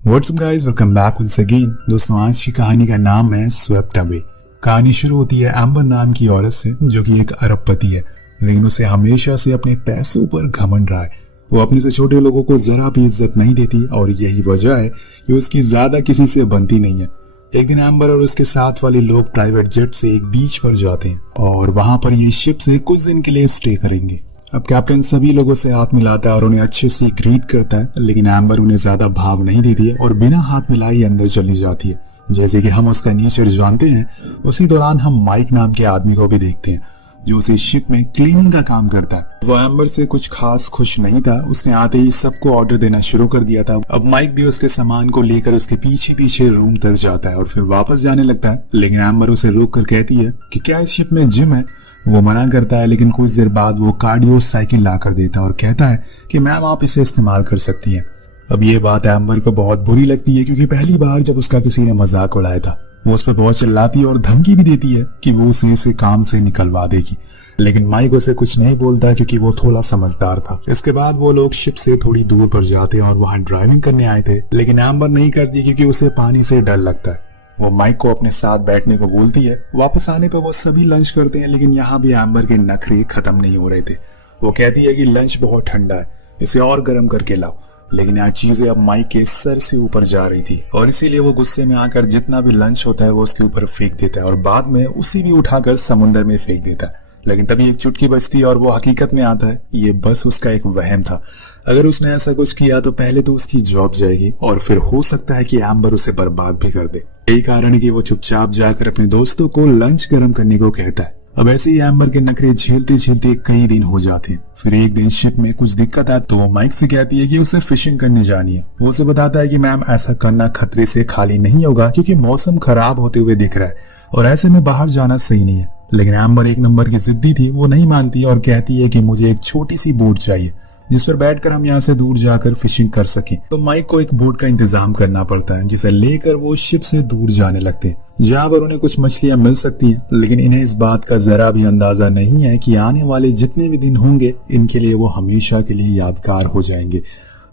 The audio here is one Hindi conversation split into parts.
WhatsApp guys, welcome back once again. दोस्तों, आज की कहानी का नाम है स्वेप्ट अवे। कहानी शुरू होती है एम्बर नाम की औरत से जो कि एक अरबपति है, लेकिन उसे हमेशा से अपने पैसों पर घमंड रहा है। वो अपने से छोटे लोगों को जरा भी इज्जत नहीं देती और यही वजह है कि उसकी ज्यादा किसी से बनती नहीं है। एक दिन एम्बर और उसके साथ वाले लोग प्राइवेट जेट से एक बीच पर जाते हैं और वहां पर ये शिप से कुछ दिन के लिए स्टे करेंगे। अब कैप्टन सभी लोगों से हाथ मिलाता है और उन्हें अच्छे से ग्रीट करता है, लेकिन एम्बर उन्हें ज्यादा भाव नहीं देती है और बिना हाथ मिलाए ही अंदर चली जाती है। जैसे कि हम उसका नेचर जानते हैं, उसी दौरान हम माइक नाम के आदमी को भी देखते हैं जो उसी शिप में क्लीनिंग का काम करता है। वो एम्बर से कुछ खास खुश नहीं था। उसने आते ही सबको ऑर्डर देना शुरू कर दिया था। अब माइक भी उसके सामान को लेकर उसके पीछे पीछे रूम तक जाता है और फिर वापस जाने लगता है, लेकिन एम्बर उसे रोक कर कहती है कि क्या इस शिप में जिम है। वो मना करता है, लेकिन कुछ देर बाद वो कार्डियो साइकिल ला कर देता है और कहता है कि मैम आप इसे इस्तेमाल कर सकती हैं। अब ये बात एम्बर को बहुत बुरी लगती है, क्योंकि पहली बार जब उसका किसी ने मजाक उड़ाया था वो उस पर बहुत चिल्लाती है और धमकी भी देती है कि वो उसे इसे काम से निकलवा देगी। लेकिन माइक उसे कुछ नहीं बोलता क्योंकि वो थोड़ा समझदार था। इसके बाद वो लोग शिप से थोड़ी दूर पर जाते हैं और वहां ड्राइविंग करने आए थे, लेकिन एम्बर नहीं करती क्योंकि उसे पानी से डर लगता है। वो माइक को अपने साथ बैठने को बोलती है। वापस आने पर वो सभी लंच करते हैं, लेकिन यहाँ भी एम्बर के नखरे खत्म नहीं हो रहे थे। वो कहती है कि लंच बहुत ठंडा है, इसे और गर्म करके लाओ, लेकिन यहाँ चीजें अब माइक के सर से ऊपर जा रही थी और इसीलिए वो गुस्से में आकर जितना भी लंच होता है वो उसके ऊपर फेंक देता है और बाद में उसी भी उठाकर समुद्र में फेंक देता है। लेकिन तभी एक चुटकी बजती है और वो हकीकत में आता है ये बस उसका एक वहम था। अगर उसने ऐसा कुछ किया तो पहले तो उसकी जॉब जाएगी और फिर हो सकता है कि एम्बर उसे बर्बाद भी कर दे। यही कारण है कि वो चुपचाप जाकर अपने दोस्तों को लंच गर्म करने को कहता है। अब ऐसे ही एम्बर के नखरे झेलते झेलते कई दिन हो जाते हैं। फिर एक दिन शिप में कुछ दिक्कत आती तो वो माइक से कहती है कि उसे फिशिंग करने जानी है। वो उसे बताता है कि मैम ऐसा करना खतरे से खाली नहीं होगा, क्योंकि मौसम खराब होते हुए दिख रहा है और ऐसे में बाहर जाना सही नहीं है। लेकिन एम्बर एक नंबर की जिद्दी थी, वो नहीं मानती और कहती है कि मुझे एक छोटी सी बोट चाहिए जिस पर बैठकर हम यहाँ से दूर जाकर फिशिंग कर सकें। तो माइक को एक बोट का इंतजाम करना पड़ता है जिसे लेकर वो शिप से दूर जाने लगते हैं, जहाँ पर उन्हें कुछ मछलियां मिल सकती हैं। लेकिन इन्हें इस बात का जरा भी अंदाजा नहीं है कि आने वाले जितने भी दिन होंगे इनके लिए वो हमेशा के लिए यादगार हो जाएंगे।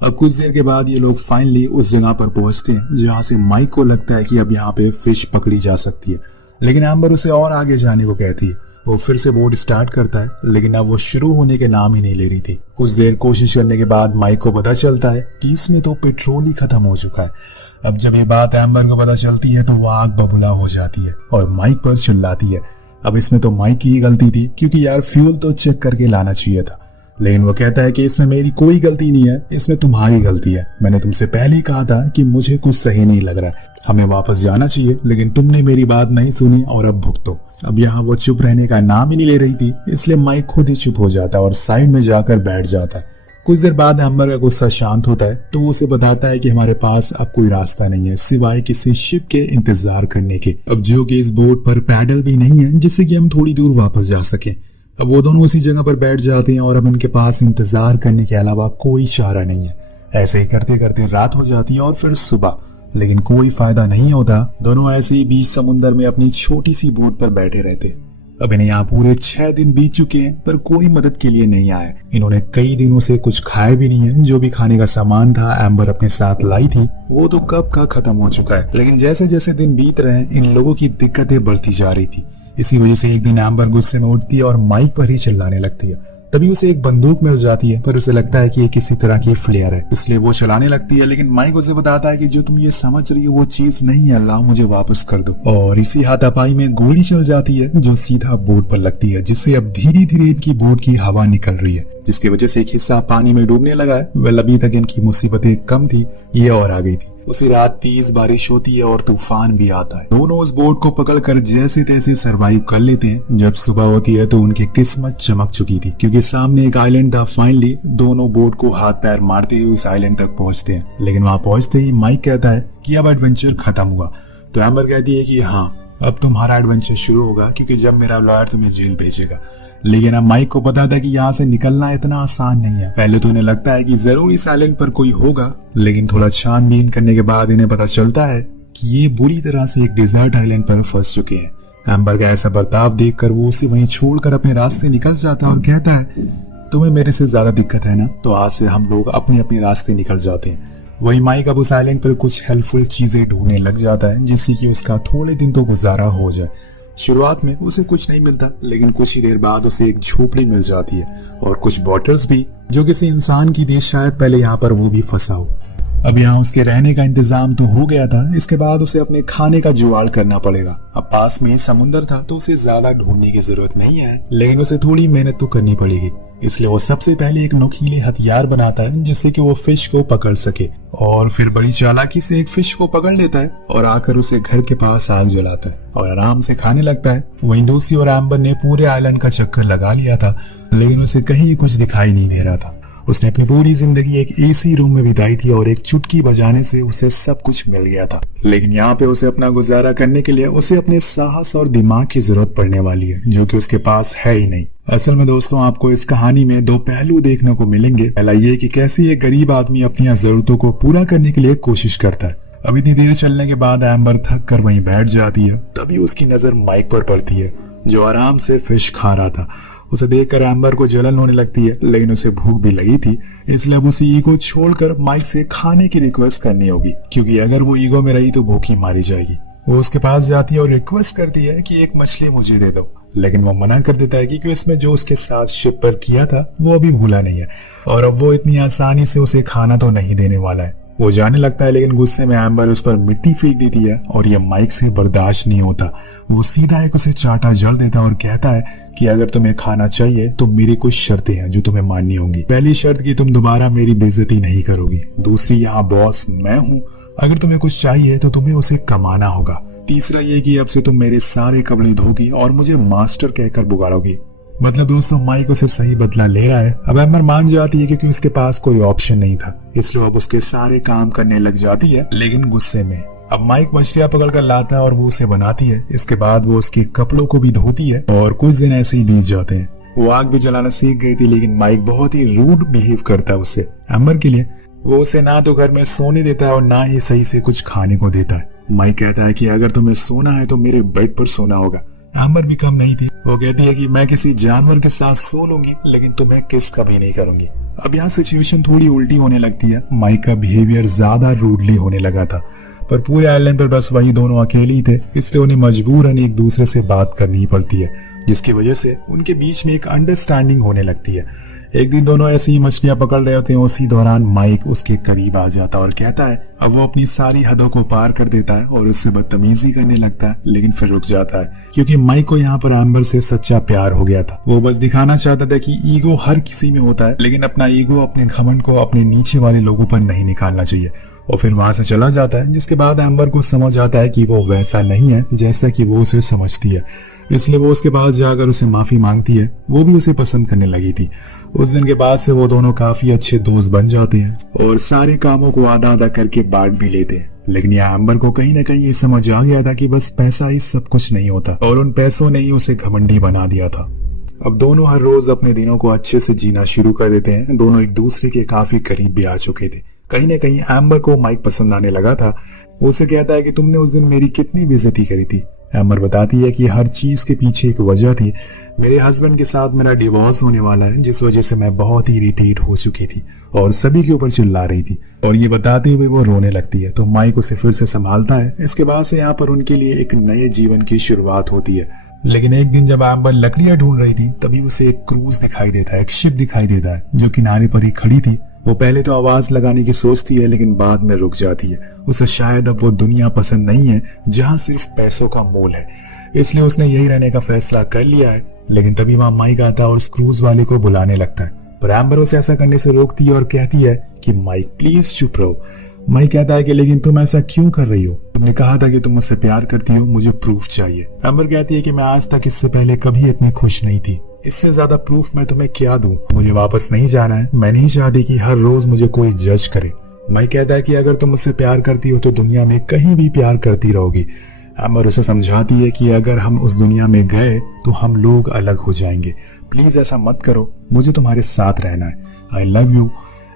अब कुछ देर के बाद ये लोग फाइनली उस जगह पर पहुंचते हैं जहाँ से माइक को लगता है कि अब यहाँ पे फिश पकड़ी जा सकती है, लेकिन एम्बर उसे और आगे जाने को कहती है। वो फिर से बोट स्टार्ट करता है, लेकिन अब वो शुरू होने के नाम ही नहीं ले रही थी। कुछ देर कोशिश करने के बाद माइक को पता चलता है कि इसमें तो पेट्रोल ही खत्म हो चुका है। अब जब ये बात एम्बर को पता चलती है तो वो आग बबूला हो जाती है और माइक पर चिल्लाती है। अब इसमें तो माइक की ही गलती थी, क्योंकि यार फ्यूल तो चेक करके लाना चाहिए था। लेकिन वो कहता है कि इसमें मेरी कोई गलती नहीं है, इसमें तुम्हारी गलती है। मैंने तुमसे पहले ही कहा था कि मुझे कुछ सही नहीं लग रहा है, हमें वापस जाना चाहिए, लेकिन तुमने मेरी बात नहीं सुनी और अब भुगतो। अब यहाँ वो चुप रहने का नाम ही नहीं ले रही थी, इसलिए माइक खुद ही चुप हो जाता है और साइड में जाकर बैठ जाता है। कुछ देर बाद एम्बर का गुस्सा शांत होता है तो वो उसे बताता है कि हमारे पास अब कोई रास्ता नहीं है सिवाय किसी शिप के इंतजार करने के, अब जो कि इस बोट पर पैडल भी नहीं है जिससे कि हम थोड़ी दूर वापस जा सके। अब वो दोनों उसी जगह पर बैठ जाते हैं और अब उनके पास इंतजार करने के अलावा कोई चारा नहीं है। ऐसे ही करते करते रात हो जाती है और फिर सुबह, लेकिन कोई फायदा नहीं होता। दोनों ऐसे ही बीच समुद्र में अपनी छोटी सी बोट पर बैठे रहते। अब इन्हें यहाँ पूरे 6 दिन बीत चुके हैं पर कोई मदद के लिए नहीं आया। इन्होंने कई दिनों से कुछ खाया भी नहीं है। जो भी खाने का सामान था एम्बर अपने साथ लाई थी वो तो कब का खत्म हो चुका है। लेकिन जैसे जैसे दिन बीत रहे हैं इन लोगों की दिक्कतें बढ़ती जा रही थी। इसी वजह से एक दिन एम्बर गुस्से में उठती है और माइक पर ही चिल्लाने लगती है। तभी उसे एक बंदूक मिल जाती है, पर उसे लगता है कि ये किसी तरह की फ्लेयर है, इसलिए वो चलाने लगती है। लेकिन माइक उसे बताता है कि जो तुम ये समझ रही हो वो चीज नहीं है, लाओ मुझे वापस कर दो। और इसी हाथापाई में गोली चल जाती है जो सीधा बोट पर लगती है, जिससे अब धीरे धीरे इनकी बोट की हवा निकल रही है, जिसकी वजह से एक हिस्सा पानी में डूबने लगा है। वेल, अभी तक इनकी मुसीबतें कम थी, ये और आ गई थी। उसी रात तेज बारिश होती है और तूफान भी आता है। दोनों उस बोट को पकड़कर जैसे तैसे सरवाइव कर लेते हैं। जब सुबह होती है तो उनकी किस्मत चमक चुकी थी, क्योंकि सामने एक आइलैंड था। फाइनली दोनों बोट को हाथ पैर मारते हुए उस आइलैंड तक पहुंचते हैं। लेकिन वहां पहुंचते ही माइक कहता है कि अब एडवेंचर खत्म हुआ। तो एम्बर कहती है कि हाँ, अब तुम्हारा एडवेंचर शुरू होगा, क्योंकि जब मेरा लॉयर तुम्हें जेल भेजेगा। लेकिन अब माइक को पता था कि यहाँ से निकलना इतना आसान नहीं है। पहले तो इन्हें लगता है कि जरूर इस आइलैंड पर कोई होगा, लेकिन थोड़ा छानबीन करने के बाद इन्हें पता चलता है कि ये बुरी तरह से एक डिजर्ट आइलैंड पर फंस चुके हैं। एम्बर का ऐसा बर्ताव देखकर वो उसे वहीं छोड़कर अपने रास्ते निकल जाता है और कहता है तुम्हें मेरे से ज्यादा दिक्कत है ना, तो आज से हम लोग अपने अपने रास्ते निकल जाते हैं। वही माइक अब उस आइलैंड पर कुछ हेल्पफुल चीजें ढूंढने लग जाता है जिससे कि उसका थोड़े दिन तो गुजारा हो जाए। शुरुआत में उसे कुछ नहीं मिलता, लेकिन कुछ ही देर बाद उसे एक झोपड़ी मिल जाती है और कुछ बॉटल्स भी, जो किसी इंसान की थी, शायद पहले यहाँ पर वो भी फंसा हो। अब यहाँ उसके रहने का इंतजाम तो हो गया था, इसके बाद उसे अपने खाने का जुगाड़ करना पड़ेगा। अब पास में ही समुंदर था तो उसे ज्यादा ढूंढने की जरूरत नहीं है, लेकिन उसे थोड़ी मेहनत तो करनी पड़ेगी। इसलिए वो सबसे पहले एक नुकीले हथियार बनाता है जिससे कि वो फिश को पकड़ सके, और फिर बड़ी चालाकी से एक फिश को पकड़ लेता है और आकर उसे घर के पास आग जलाता है और आराम से खाने लगता है। वहीं लूसी और एम्बर ने पूरे आइलैंड का चक्कर लगा लिया था, लेकिन उसे कहीं कुछ दिखाई नहीं दे रहा था। उसने अपनी पूरी जिंदगी एक एसी रूम में बिताई थी और एक चुटकी बजाने से उसे सब कुछ मिल गया था, लेकिन यहाँ पे उसे अपना गुजारा करने के लिए उसे अपने साहस और दिमाग की जरूरत पड़ने वाली है, जो कि उसके पास है ही नहीं। असल में दोस्तों, आपको इस कहानी में दो पहलू देखने को मिलेंगे। पहला ये कि कैसे एक गरीब आदमी अपनी जरूरतों को पूरा करने के लिए कोशिश करता है। अब इतनी देर चलने के बाद एम्बर थक कर वहीं बैठ जाती है। तभी उसकी नजर माइक पर पड़ती है, जो आराम से फिश खा रहा था। उसे देखकर एम्बर को जलन होने लगती है, लेकिन उसे भूख भी लगी थी, इसलिए अब उसे ईगो छोड़कर माइक से खाने की रिक्वेस्ट करनी होगी, क्योंकि अगर वो ईगो में रही तो भूखी मारी जाएगी। वो उसके पास जाती है और रिक्वेस्ट करती है कि एक मछली मुझे दे दो, लेकिन वो मना कर देता है क्योंकि इसमें जो उसके साथ शिप पर किया था वो अभी भूला नहीं है और अब वो इतनी आसानी से उसे खाना तो नहीं देने वाला है। वो जाने लगता है, लेकिन गुस्से में एम्बर उस पर मिट्टी फेंक देती है और ये माइक से बर्दाश्त नहीं होता। वो सीधा एक उसे चाटा जड़ देता और कहता है कि अगर तुम्हें खाना चाहिए तो मेरी कुछ शर्तें हैं जो तुम्हें माननी होंगी। पहली शर्त कि तुम दोबारा मेरी बेइज्जती नहीं करोगी। दूसरी, यहाँ बॉस मैं हूँ, अगर तुम्हें कुछ चाहिए तो तुम्हें उसे कमाना होगा। तीसरा ये कि अब से तुम मेरे सारे कपड़े धोगी और मुझे मास्टर कहकर पुकारोगी। मतलब दोस्तों, माइक उसे सही बदला ले रहा है। अब एम्बर मान जाती है क्योंकि उसके पास कोई ऑप्शन नहीं था, इसलिए अब उसके सारे काम करने लग जाती है, लेकिन गुस्से में। अब माइक मछलियां पकड़ कर लाता है और वो उसे बनाती है। इसके बाद वो उसके कपड़ों को भी धोती है और कुछ दिन ऐसे ही बीत जाते हैं। वो आग भी जलाना सीख गई थी, लेकिन माइक बहुत ही रूड बिहेव करता है उससे। एम्बर के लिए वो उसे ना तो घर में सोने देता है और ना ही सही से कुछ खाने को देता है। माइक कहता है कि अगर तुम्हें सोना है तो मेरे बेड पर सोना होगा। एम्बर भी कम नहीं थी, वो कहती है कि मैं किसी जानवर के साथ सो लूंगी, लेकिन तुम्हें किस कभी नहीं करूंगी। अब यहाँ सिचुएशन थोड़ी उल्टी होने लगती है। माइक का बिहेवियर ज्यादा रूडली होने लगा था, पर पूरे आइलैंड पर बस वही दोनों अकेले ही थे, इसलिए उन्हें मजबूरन एक दूसरे से बात करनी पड़ती है, जिसकी वजह से उनके बीच में एक अंडरस्टैंडिंग होने लगती है। एक दिन दोनों ऐसी ही मछलियां पकड़ रहे होते हैं, उसी दौरान माइक उसके करीब आ जाता है और कहता है, अब वो अपनी सारी हदों को पार कर देता है और उससे बदतमीजी करने लगता है, लेकिन फिर रुक जाता है क्योंकि माइक को यहाँ पर एम्बर से सच्चा प्यार हो गया था। वो बस दिखाना चाहता था कि ईगो हर किसी में होता है, लेकिन अपना ईगो, अपने घमंड को अपने नीचे वाले लोगों पर नहीं निकालना चाहिए। और फिर वहां से चला जाता है, जिसके बाद एम्बर को समझ आता है कि वो वैसा नहीं है जैसा कि वो उसे समझती है, इसलिए वो उसके पास जाकर उसे माफी मांगती है। वो भी उसे पसंद करने लगी थी। उस दिन के बाद से वो दोनों काफी अच्छे दोस्त बन जाते हैं और सारे कामों को आधा आधा करके बांट भी लेते हैं। लेकिन यह एम्बर को कहीं न कहीं ये समझ आ गया था कि बस पैसा ही सब कुछ नहीं होता, और उन पैसों ने ही उसे घमंडी बना दिया था। अब दोनों हर रोज अपने दिनों को अच्छे से जीना शुरू कर देते हैं। दोनों एक दूसरे के काफी करीब भी आ चुके थे। कहीं न कहीं एम्बर को माइक पसंद आने लगा था। वो उसे कहता है कि तुमने उस दिन मेरी कितनी बेइज्जती करी थी। एम्बर बताती है कि हर चीज के पीछे एक वजह थी। मेरे हस्बैंड के साथ मेरा डिवोर्स होने वाला है, जिस वजह से मैं बहुत ही इरिटेट हो चुकी थी और सभी के ऊपर चिल्ला रही थी, और ये बताते हुए वो रोने लगती है। तो माइक उसे फिर से संभालता है। इसके बाद से यहाँ पर उनके लिए एक नए जीवन की शुरुआत होती है। लेकिन एक दिन जब एम्बर लकड़ियां ढूंढ रही थी, तभी उसे एक क्रूज दिखाई देता है, एक शिप दिखाई देता है जो किनारे पर ही खड़ी थी। वो पहले तो आवाज लगाने की सोचती है, लेकिन बाद में रुक जाती है। उसे शायद अब वो दुनिया पसंद नहीं है जहाँ सिर्फ पैसों का मोल है, इसलिए उसने यही रहने का फैसला कर लिया है। लेकिन तभी वहां माइक आता है और उस क्रूज वाले को बुलाने लगता है, पर एम्बर उसे ऐसा करने से रोकती है और कहती है कि माइक प्लीज चुप रहो। माइक कहता है कि लेकिन तुम ऐसा क्यों कर रही हो? तुमने कहा था कि तुम मुझसे प्यार करती हो, मुझे प्रूफ चाहिए। एम्बर कहती है कि मैं आज तक इससे पहले कभी इतनी खुश नहीं थी। इससे ज्यादा प्रूफ मैं तुम्हें क्या दूं? मुझे वापस नहीं जाना है। मैं नहीं चाहती कि हर रोज मुझे कोई जज करे। माइक कहता है कि अगर तुम मुझसे प्यार करती हो तो दुनिया में कहीं भी प्यार करती रहोगी। एम्बर उसे समझाती है कि अगर हम उस दुनिया में गए तो हम लोग अलग हो जाएंगे। प्लीज ऐसा मत करो, मुझे तुम्हारे साथ रहना है। I love you.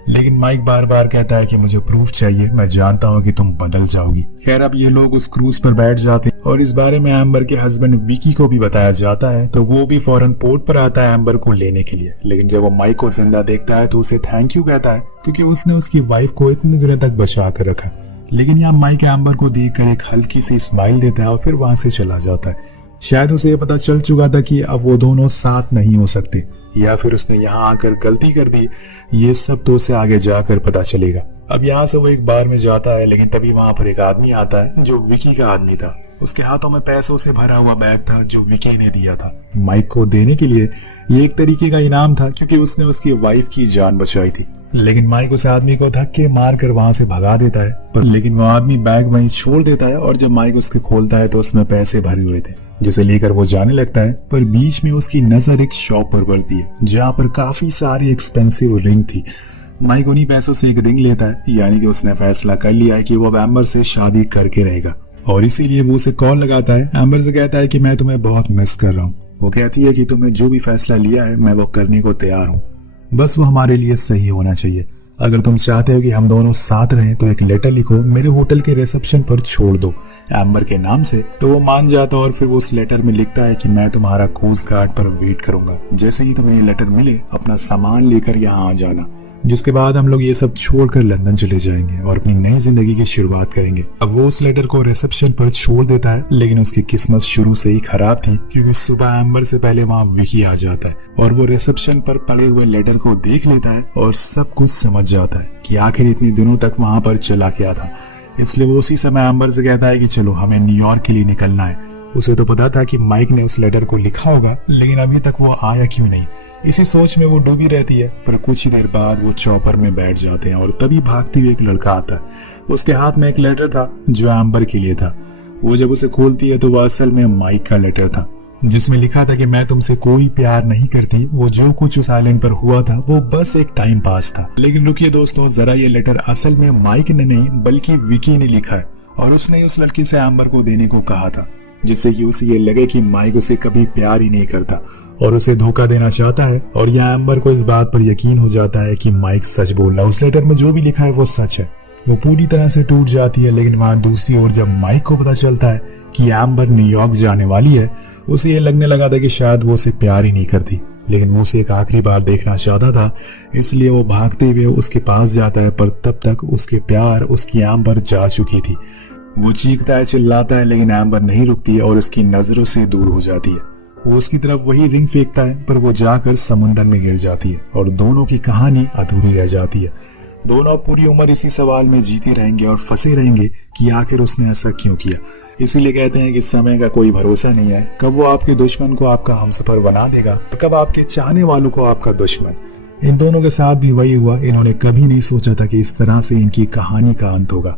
लेकिन माइक बार बार कहता है कि मुझे प्रूफ चाहिए, मैं जानता हूँ कि तुम बदल जाओगी। खैर अब ये लोग उस क्रूज पर बैठ जाते और इस बारे में एम्बर के हस्बैंड विकी को भी बताया जाता है। तो वो भी फौरन पोर्ट पर आता है एम्बर को लेने के लिए। लेकिन जब वो माइक को जिंदा देखता है तो उसे थैंक यू कहता है, क्योंकि उसने उसकी वाइफ को इतने दिनों तक बचा कर रखा। लेकिन यहाँ माइक एम्बर को देखकर एक हल्की सी स्माइल देता है और फिर वहां से चला जाता है। शायद उसे पता चल चुका था कि अब वो दोनों साथ नहीं हो सकते, या फिर उसने यहाँ आकर गलती कर दी। ये सब तो उसे आगे जाकर पता चलेगा। अब यहाँ से वो एक बार में जाता है, लेकिन तभी वहां पर एक आदमी आता है जो विकी का आदमी था। उसके हाथों में पैसों से भरा हुआ बैग था जो विकी ने दिया था माइक को देने के लिए। ये एक तरीके का इनाम था, क्योंकि उसने उसकी वाइफ की जान बचाई थी। लेकिन माइक उस आदमी को धक्के मार कर वहां से भगा देता है, लेकिन वो आदमी बैग वहीं छोड़ देता है। और जब माइक उसके खोलता है तो उसमें पैसे भरे हुए थे, जिसे लेकर वो जाने लगता है। पर बीच में उसकी नजर एक शॉप पर पड़ती है जहाँ पर काफी सारी एक्सपेंसिव रिंग थी। माइक उन्हीं पैसों से एक रिंग लेता है, यानी कि उसने फैसला कर लिया है कि वो एम्बर से शादी करके रहेगा। और इसीलिए वो उसे कॉल लगाता है। एम्बर से कहता है कि मैं तुम्हें बहुत मिस कर रहा हूँ। वो कहती है कि तुमने जो भी फैसला लिया है मैं वो करने को तैयार हूँ, बस वो हमारे लिए सही होना चाहिए। अगर तुम चाहते हो कि हम दोनों साथ रहें तो एक लेटर लिखो, मेरे होटल के रिसेप्शन पर छोड़ दो एम्बर के नाम से। तो वो मान जाता है और फिर वो उस लेटर में लिखता है कि मैं तुम्हारा कोस्ट गार्ड पर वेट करूंगा। जैसे ही तुम्हें ये लेटर मिले अपना सामान लेकर यहाँ आ जाना। जिसके बाद हम लोग ये सब छोड़कर लंदन चले जाएंगे और अपनी नई जिंदगी की शुरुआत करेंगे। अब वो उस लेटर को रिसेप्शन पर छोड़ देता है, लेकिन उसकी किस्मत शुरू से ही खराब थी, क्योंकि सुबह एम्बर से पहले वहाँ विकी आ जाता है और वो रिसेप्शन पर पड़े हुए लेटर को देख लेता है और सब कुछ समझ जाता है कि आखिर इतने दिनों तक वहाँ पर चला क्या था। इसलिए वो उसी समय एम्बर से कहता है कि चलो हमें न्यूयॉर्क के लिए निकलना है। उसे तो पता था कि माइक ने उस लेटर को लिखा होगा, लेकिन अभी तक वो आया क्यों नहीं, इसी सोच में वो डूबी रहती है। पर कुछ ही देर बाद वो चॉपर में बैठ जाते हैं और तभी भागते हुए एक लड़का आता है। उसके हाथ में एक लेटर था जो एम्बर के लिए था। वो जब उसे खोलती है तो वह असल में माइक का लेटर था, जिसमें लिखा था कि मैं तुमसे कोई प्यार नहीं करती, वो जो कुछ उस आइलैंड पर हुआ था वो बस एक टाइम पास था। लेकिन रुकिए दोस्तों, जरा ये लेटर असल में माइक ने नहीं बल्कि विकी ने लिखा है, और उसने उस लड़की से एम्बर को देने को कहा था, जिससे कि उसे ये लगे कि माइक उसे कभी प्यार ही नहीं करता और उसे धोखा देना चाहता है। और यहाँ एम्बर को इस बात पर यकीन हो जाता है कि माइक सच बोल रहा है, उस लेटर में जो भी लिखा है वो सच है। वो पूरी तरह से टूट जाती है। लेकिन वहां दूसरी ओर जब माइक को पता चलता है कि एम्बर न्यूयॉर्क जाने वाली है, उसे ये लगने लगा था कि शायद वो उसे प्यार ही नहीं करती, लेकिन वो उसे एक आखिरी बार देखना चाहता था। इसलिए वो भागते हुए उसके पास जाता है, पर तब तक उसके प्यार उसकी एम्बर जा चुकी थी। वो चीखता है, चिल्लाता है, लेकिन एम्बर नहीं रुकती और उसकी नजरों से दूर हो जाती है। वो उसकी तरफ वही रिंग फेंकता है, पर वो जाकर समुंदर में गिर जाती है और दोनों की कहानी अधूरी रह जाती है। दोनों पूरी उम्र इसी सवाल में जीते रहेंगे और फंसे रहेंगे कि आखिर उसने ऐसा क्यों किया। इसीलिए कहते हैं कि समय का कोई भरोसा नहीं है, कब वो आपके दुश्मन को आपका हमसफर बना देगा और कब आपके चाहने वालों को आपका दुश्मन। इन दोनों के साथ भी वही हुआ। इन्होंने कभी नहीं सोचा था कि इस तरह से इनकी कहानी का अंत होगा।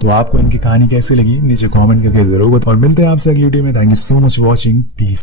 तो आपको इनकी कहानी कैसी लगी नीचे कमेंट करके जरूर बताओ और मिलते हैं आपसे अगली वीडियो में। Thank you so much watching. Piece.